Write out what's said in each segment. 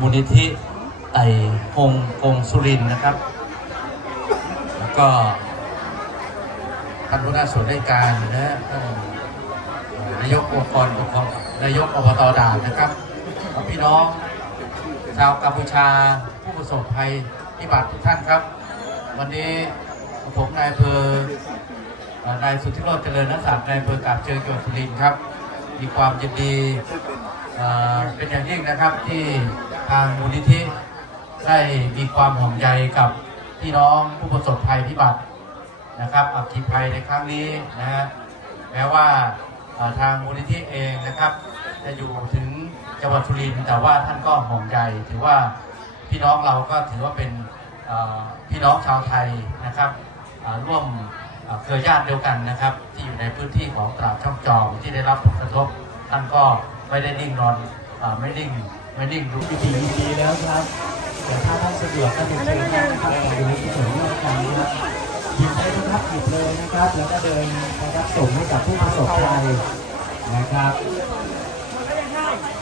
มูลนิธิไต่พงพงสุรินนะครับ แล้วก็ท่านผู้น่าส่วนราชการนะนายกองค์กรปกครองนายกอบตด่านนะครับพี่น้องชาวกัมพูชาผู้ประสบภัยพิบัติทุกท่านครับ วันนี้ผมนายเภอนายสุทธิโรจน์เจริญนศักดิ์นายเภอกาบเชิงจังหวัดสุรินครับ มีความยินดีเป็นอย่างยิ่งนะครับที่ ทางมูลนิธิ ได้มีความห่วงใยกับพี่น้องผู้ประสบภัยพิบัตินะครับอัคคีภัยในครั้งนี้นะฮะแม้ว่าทางมูลนิธิเองนะครับ จะอยู่ถึงจังหวัดสุรินทร์แต่ว่าท่านก็ห่วงใยถือว่าพี่น้องเราก็ถือว่าเป็นพี่น้องชาวไทยนะครับร่วมเครือญาติเดียวกันนะครับ ที่อยู่ในพื้นที่ของตราดช่องจอมที่ได้รับผลกระทบท่านก็ไม่ได้นิ่งนอนอไม่นิ่ง ม่นิ่งดูดีดีดีแล้วครับแต่ถ้าท่านสะดวกก็เดินเชิญนะครับไปดูที่ส่วนนี้กันนะครับหยิบได้ทุกครับหยิบเลยนะครับ แล้วก็เดินนะครับส่งให้กับผู้ประสบภัยนะครับ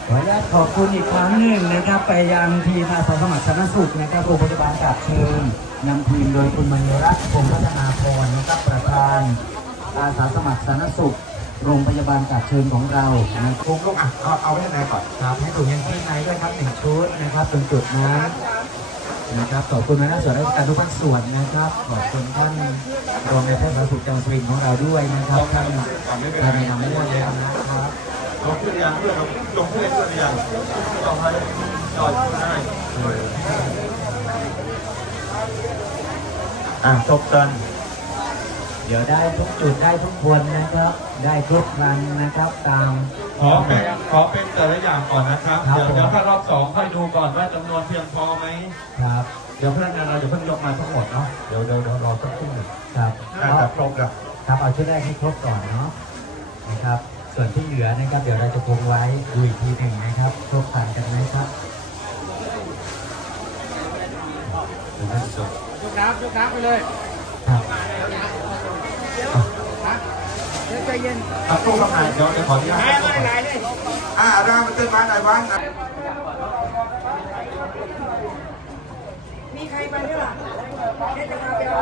ขออนุญาตขอบคุณอีกครั้งหนึ่งนะครับไปยังทีมอาสาสมัครสาธารณสุขนะครับโรงพยาบาลกาบเชิงนำทีมโดยคุณมณีรัตน์พงษ์พัฒนาพรนะครับประธานอาสาสมัครสาธารณสุข โรงพยาบาลกาบเชิงของเรานะคงลงอะเอาเอาไว้ข้างในก่อนครับ ให้ถุงยังชีพในด้วยครับหนึ่งชุดนะครับตรงจุดนั้นนะครับขอบคุณคณะส่วนราชการทุกภาคส่วนนะครับขอบคุณท่านรองนายแพทย์สาธารณสุขจังหวัดสุรินทร์ของเราด้วยนะครับท่านท่านในนามด้วยนะครับลงขึ้นยังเพื่อนลงขึ้นเพื่อนยังต้องให้จอดได้อะจบกัน เดี๋ยวได้ทุกจุดได้ทุกคนนะครับ ได้ทุกครั้งนะครับตาม ขอเป็นขอเป็นแต่ละอย่างก่อนนะครับ ครับเดี๋ยวผม เดี๋ยวถ้ารอบสองค่อยดูก่อนว่าจำนวนเพียงพอไหม ครับเดี๋ยวพนักงานเราจะเพิ่งยกมาทั้งหมดเนาะ เดี๋ยวเดี๋ยวเดี๋ยวรอสักครู่หนึ่งครับน่าจะครบแล้วครับเอาชุดแรกให้ครบก่อนเนาะนะครับ ส่วนที่เหลือนะครับเดี๋ยวเราจะคงไว้ดูอีกทีหนึ่งนะครับครบผ่านกันไหมครับเดี๋ยวให้จบยกน้ำยกน้ำไปเลย ครับนะเดี๋ยวใจเย็นอะตู้ข้างในเดี๋ยวเดี๋ยวขออนุญาตไหนมาไหนเลยอ่าร่างมันเต้นมาไหนบ้างนะมีใครไปด้วยล่ะเดี๋ยวจะพาไปเอา